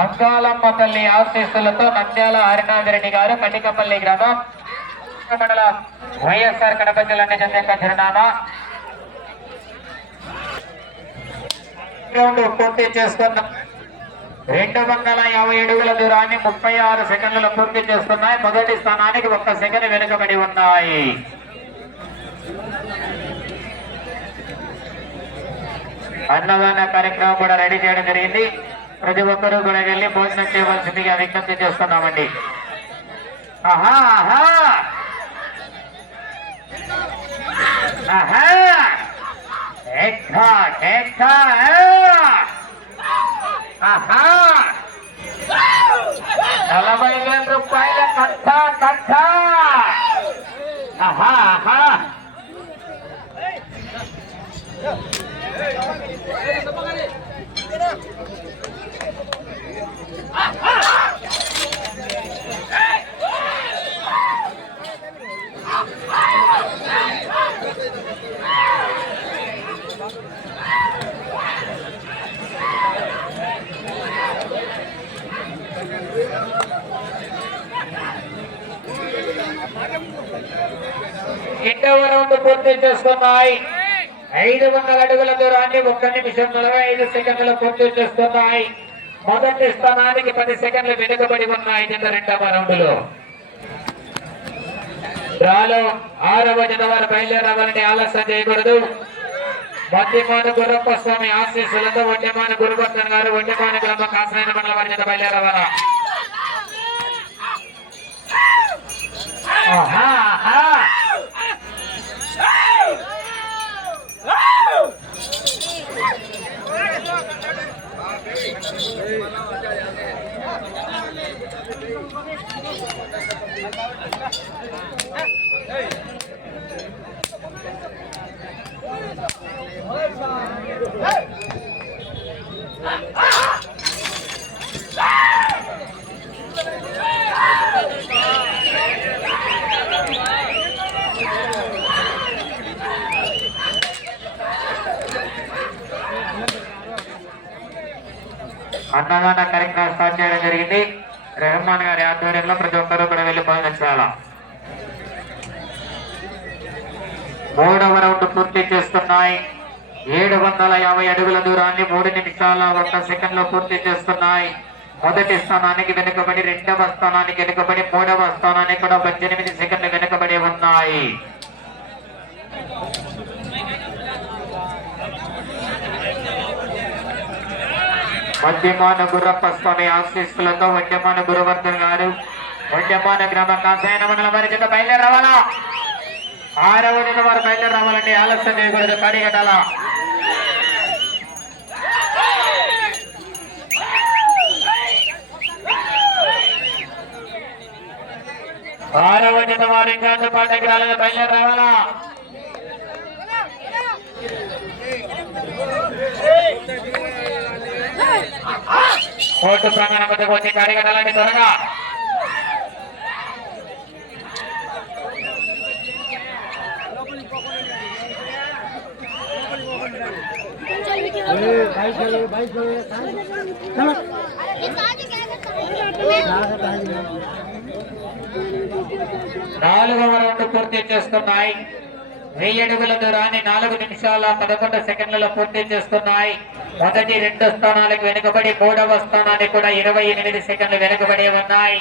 అంకాలమ్మ తల్లి ఆశీస్సులతో నంద్యాల హరినాథరెడ్డి గారు కటికపల్లి గ్రామం మండలం వైఎస్ఆర్ కడప జిల్లా నిజం యొక్క చిరునామా పూర్తి చేసుకున్న 250 అడుగుల దూరాన్ని 36 సెకండ్లలో పూర్తి చేస్తున్నాయి. మొదటి స్థానానికి 1 సెకండ్ వెనుకబడి ఉన్నాయి. అన్నదాన కార్యక్రమం కూడా రెడీ చేయడం జరిగింది. ప్రతి ఒక్కరూ కూడా వెళ్ళి భోజనం చేయవలసిందిగా విజ్ఞప్తి చేస్తున్నామండి. ఆహా ఆహా ఆహా ఆహా 40,000 రూపాయల కట్ట కట్ట. ఆహా ఆహా రెండవ రౌండ్ పూర్తి చేస్తున్నాయి. 500 అడుగుల దూరాన్ని 1 నిమిషం 45 సెకండ్లు పూర్తి చేస్తున్నాయి. మొదటి స్థానానికి 10 సెకండ్లు వెనుకబడి ఉన్నాయి. రెండవ రౌండ్ లో డ్రాలో 6వ జత వారు బయలుదేరావాలని ఆలస్యం చేయకూడదు. మధ్యమాన గురప్ప స్వామి ఆశీస్సులతో వడ్యమాన గురువర్ధన్ గారు వడ్యమాన గ్రామ కాసరైన మండల వారి జత బయలుదేరావాలా. అన్నదాన కార్యక్రమం స్టార్ట్ చేయడం జరిగింది. రెహమాన్ గారి ఆధ్వర్యంలో ప్రతి ఒక్కరూ కూడా వెళ్ళి పాల్గొనాల. 3వ రౌండ్ పూర్తి చేస్తున్నాయి. 750 అడుగుల దూరాన్ని 3 నిమిషాల 1 సెకండ్లో పూర్తి చేస్తున్నాయి. మొదటి స్థానానికి వెనుకబడి 2వ స్థానానికి వెనుకబడి 3వ స్థానానికి కూడా 18 సెకండ్లు వెనుకబడి ఉన్నాయి. మధ్యమాన గుర్రప్ప స్వామి ఆశీస్సులతో వడ్యమాన గురువర్ధన్ గారు వడ్యమాన గ్రామ కాసాయన మండల వారి చేత బయలుదేరావాలా. 6వ జత వారు బయలుదేరావాలంటే ఆలస్యం చేయకూడదు. కాడిగట్టాల 6వ జత వారు ఇంకా అందుబాటులోకి రాలేదు. బయలుదేరావాలా. కోర్టు ప్రాంగణం వద్దకు వచ్చి కాడిగట్టాలంటే త్వరగా. నాలుగవ రౌండ్ పూర్తి చేస్తున్నాయి. 1000 అడుగుల దూరాన్ని 4 నిమిషాల 11 సెకండ్లలో పూర్తి చేస్తున్నాయి. మొదటి 2 స్థానాలకు వెనుకబడి 3వ స్థానానికి కూడా 28 సెకండ్లు వెనుకబడి ఉన్నాయి.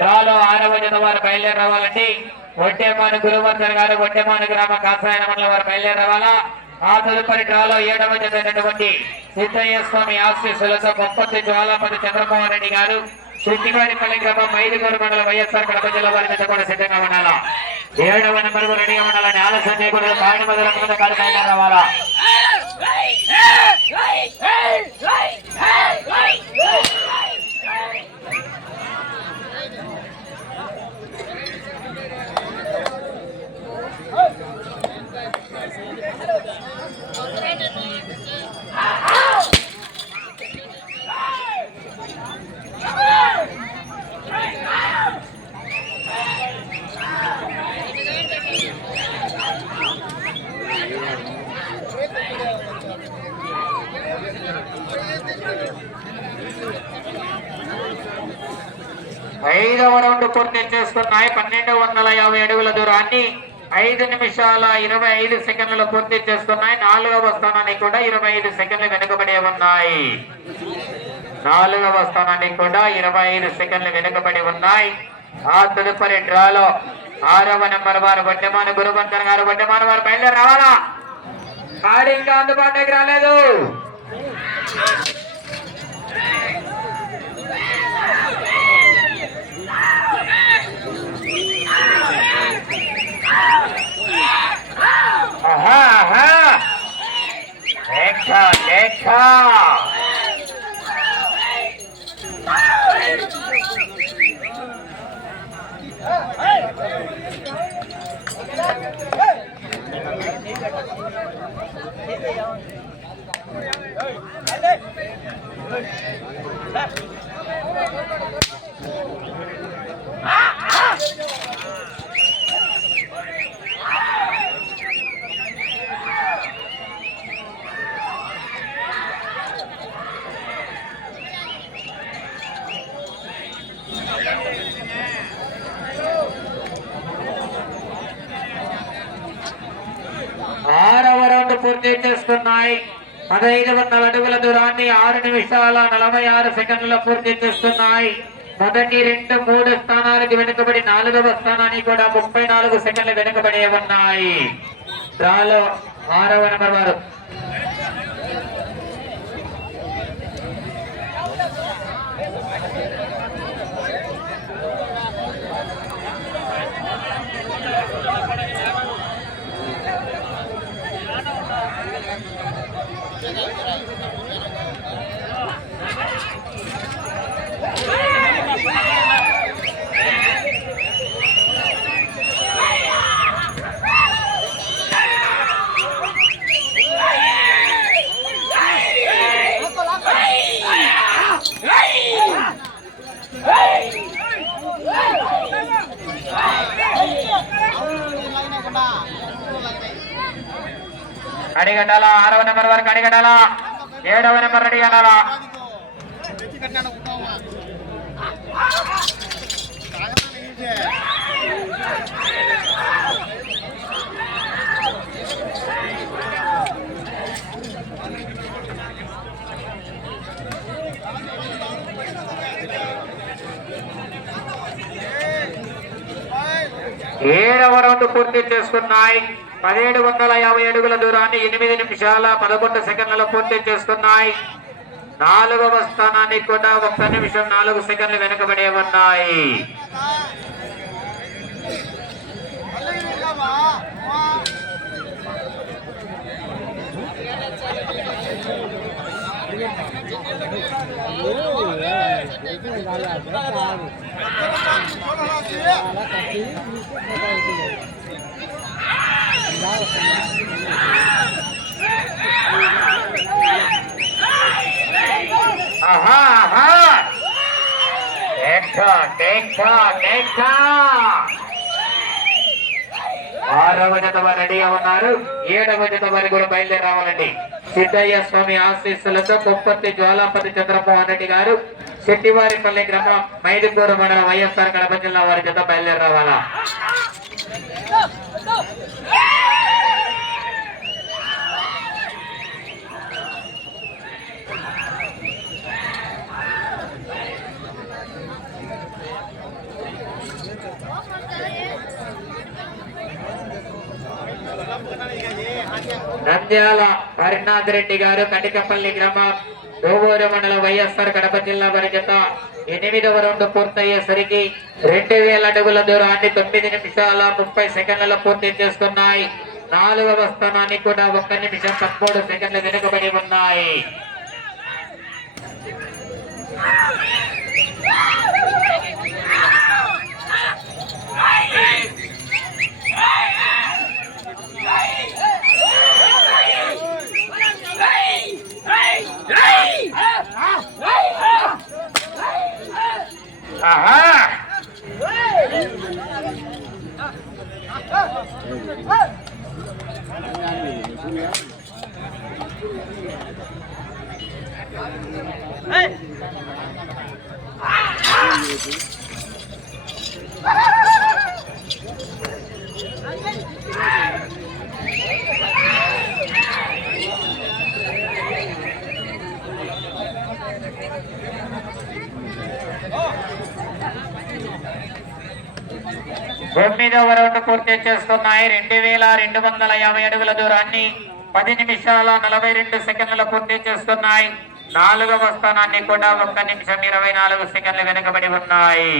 డ్రాలో 6వ జత వారు బయలుదేరావాలండి. వడ్డేమాన గురువర్ధన్ గారు వడ్డేమాన గ్రామ కాసాయన మండల వారు బయలుదేరావాలా. ఆ తదుపరి డ్రాలో 7వ జత అయినటువంటి సిద్ధయ్య స్వామి ఆశీస్సులతో కొప్పతి జ్వాలాపతి చంద్రమోహన్ రెడ్డి గారు చుట్టివారిపల్లి గ్రామం 5 మండల వైఎస్ఆర్ కడప జిల్లా వారి జత కూడా సిద్ధంగా ఉండాలా. 7వ నెంబర్ రెడీగా ఉండాలని ఆలస్యం చేయకూడదు. కాడి మొదలు కాడి బయలుదేరావాలా. 5వ రౌండ్ పూర్తి చేసుకున్నాయి. 1250 అడుగుల దూరాన్ని 5 నిమిషాల 25 సెకండ్లలో పూర్తి చేసుకున్నాయి. 4వ స్థానానికి కూడా 25 సెకండ్లు వెనుకబడి ఉన్నాయి. 4వ స్థానానికి కూడా 25 సెకండ్లు వెనుకబడి ఉన్నాయి. ఆ తదుపరి డ్రాలో 6వ నెంబర్ వారు వడ్డెమాన గురువంతన్ గారు. వడ్డెమాన వారు బయలుదేరి రావాలా? కాడి ఇంకా అందుబాటులోకి రాలేదు. పూర్తి చేసుకున్నాయి. 1500 అడుగుల దూరాన్ని 6 నిమిషాల 46 సెకండ్లలో పూర్తి చేస్తున్నాయి. మొదటి 2, 3 స్థానాలకు వెనుకబడి 4వ స్థానానికి కూడా 34 సెకండ్లు వెనుకబడి ఉన్నాయి. డ్రాలో 6వ నెంబర్ వారు అడిగట్టాలా. 6వ నెంబర్ వరకు అడిగట్టాలా. 7వ నెంబర్ రెడీ అనాలా. ఏడవ రౌండ్ పూర్తి చేసుకున్నాయి. 1750 అడుగుల దూరాన్ని 8 నిమిషాల 11 సెకండ్లలో పూర్తి చేసుకున్నాయి. 4వ స్థానానికి కూడా 1 నిమిషం 4 సెకండ్లు వెనుకబడే ఉన్నాయి. ఆరవ జత వారు రెడీగా ఉన్నారు. 7వ జత వారు కూడా బయలుదేరి రావాలండి. సిద్ధయ్య స్వామి ఆశీస్సులతో కొప్పర్తి జ్వాలాపతి చంద్రమోహన్ రెడ్డి గారు, శెట్టివారిపల్లి గ్రామం, మైదుకూరు మండలం, వైఎస్ఆర్ కడప జిల్లా వారి జత బయలుదేరి రావాలా. నంద్యాల హరినాథ్ రెడ్డి గారు, కటికపల్లి గ్రామం, దోవూరు మండలం, వైఎస్ఆర్ కడప జిల్లా వారి జత 8వ రౌండ్ పూర్తయ్యేసరికి 2000 అడుగుల దూరాన్ని 9 నిమిషాల 30 సెకండ్లలో పూర్తి చేసుకున్నాయి. 4వ స్థానానికి కూడా 1 నిమిషం 13 సెకండ్లు వెనుకబడి ఉన్నాయి. తొమ్మిదవ రౌండ్ పూర్తి చేస్తున్నాయి. 2250 అడుగుల దూరాన్ని 10 నిమిషాల 42 సెకండ్ల పూర్తి చేస్తున్నాయి. 4వ స్థానాన్ని కూడా 1 నిమిషం 24 సెకండ్లు వెనుకబడి ఉన్నాయి.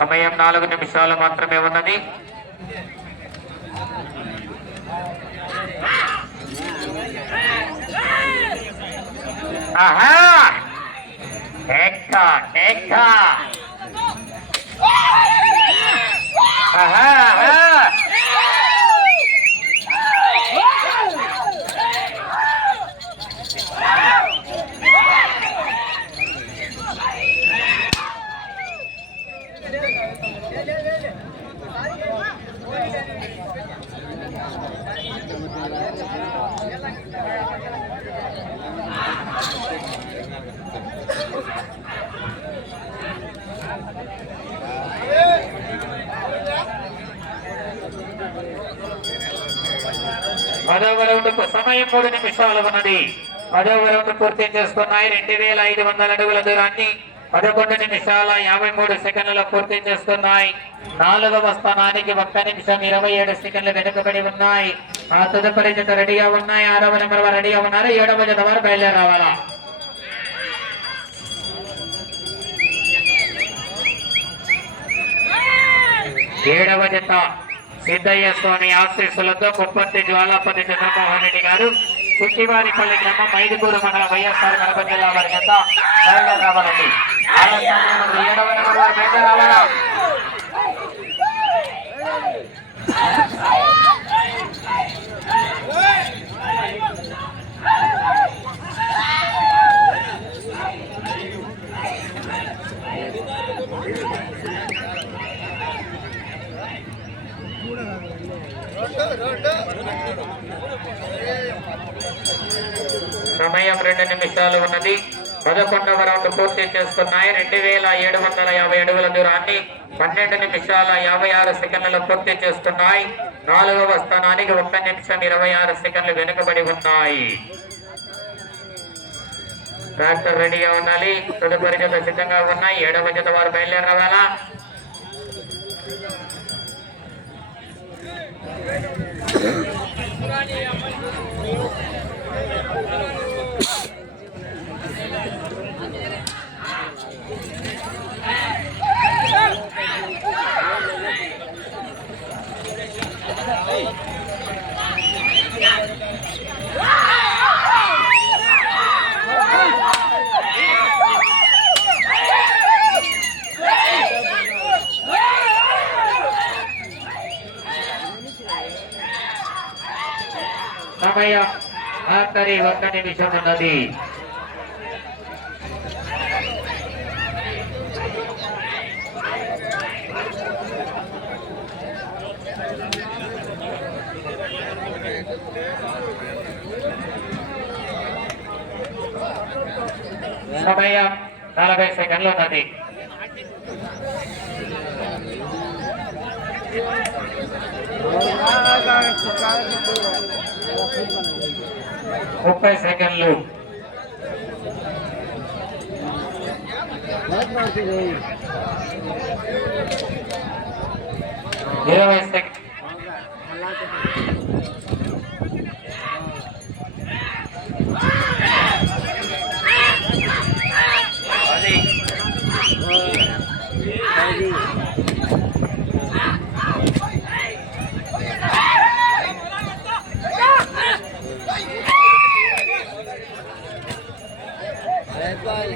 సమయం 4 నిమిషాలు మాత్రమే ఉన్నది. ఆహా టెక్కా టెక్కా ఆహా పదవ రౌండ్కు సమయం 3 నిమిషాలు ఉన్నది. 10వ రౌండ్ పూర్తి చేసుకున్నాయి. 2500 అడుగుల దూరాన్ని 11 నిమిషాల 53 సెకండ్లలో పూర్తి చేసుకున్నాయి. 4వ స్థానానికి 1 నిమిషం 27 సెకండ్లు వెనుకబడి ఉన్నాయి. ఆ తదుపరి జత రెడీగా ఉన్నాయి. 6వ నెంబర్ వారు రెడీగా ఉన్నారు. 7వ జత వారు బయలుదేరి రావాలా. 7వ జత సిద్ధయ్య స్వామి ఆశీస్సులతో కుప్పర్తి జ్వాలాపతి చంద్రమోహన్ రెడ్డి గారు, కుట్టివారిపల్లి గ్రామం, మైదుకూరు మండల వైఎస్ఆర్ కడప జిల్లా వారి జత బయలుదేరి రావాలండి. 7వ నెంబర్ వారు బయలుదేరి రావాలా. సమయం 2 నిమిషాలు ఉన్నది. 11వ రౌండ్ పూర్తి చేసుకున్నాయి. 2750 అడుగుల దూరాన్ని 12 నిమిషాల 56 సెకండ్లలో పూర్తి చేస్తున్నాయి. 4వ స్థానానికి 1 నిమిషం 26 సెకండ్లు వెనుకబడి ఉన్నాయి. ట్రాక్టర్ రెడీగా ఉండాలి. తదుపరి జత సిద్ధంగా ఉన్నాయి. 7వ జత వారు బయలుదేరి రావాలా. సమయం ఆఖరి 1 నిమిషం ఉన్నది. సమయం 40 సెకండ్లు ఉన్నది. ముప్పై సెకండ్లు. 20 సెకండ్లు. Bye.